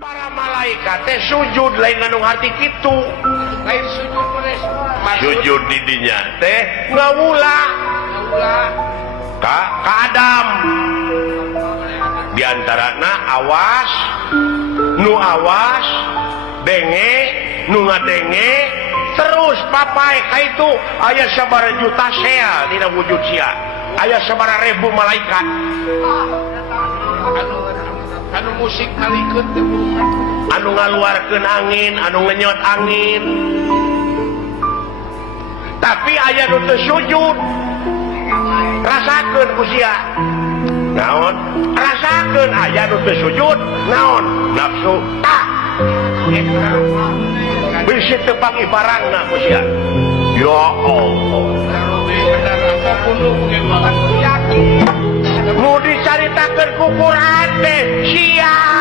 para malaikat teh sujud lain ngandung hati kitu lain sujud beres sujud di dinya teh ngawula ka Adam diantarana awas nu awas denge nu ngadenge terus papai ka itu aya sabaraha juta sel dina wujud sia aya sabaraha ribu malaikat anu musik nalikeun teh anu ngaluarkeun angin anu ngenyot angin tapi aya nu teu sujud rasakeun ku sia naon rasakeun aya nu teu sujud naon nafsu tak bisi teu pangibarangna ku sia ya Allah nu dicaritakeun ku Quran teh sia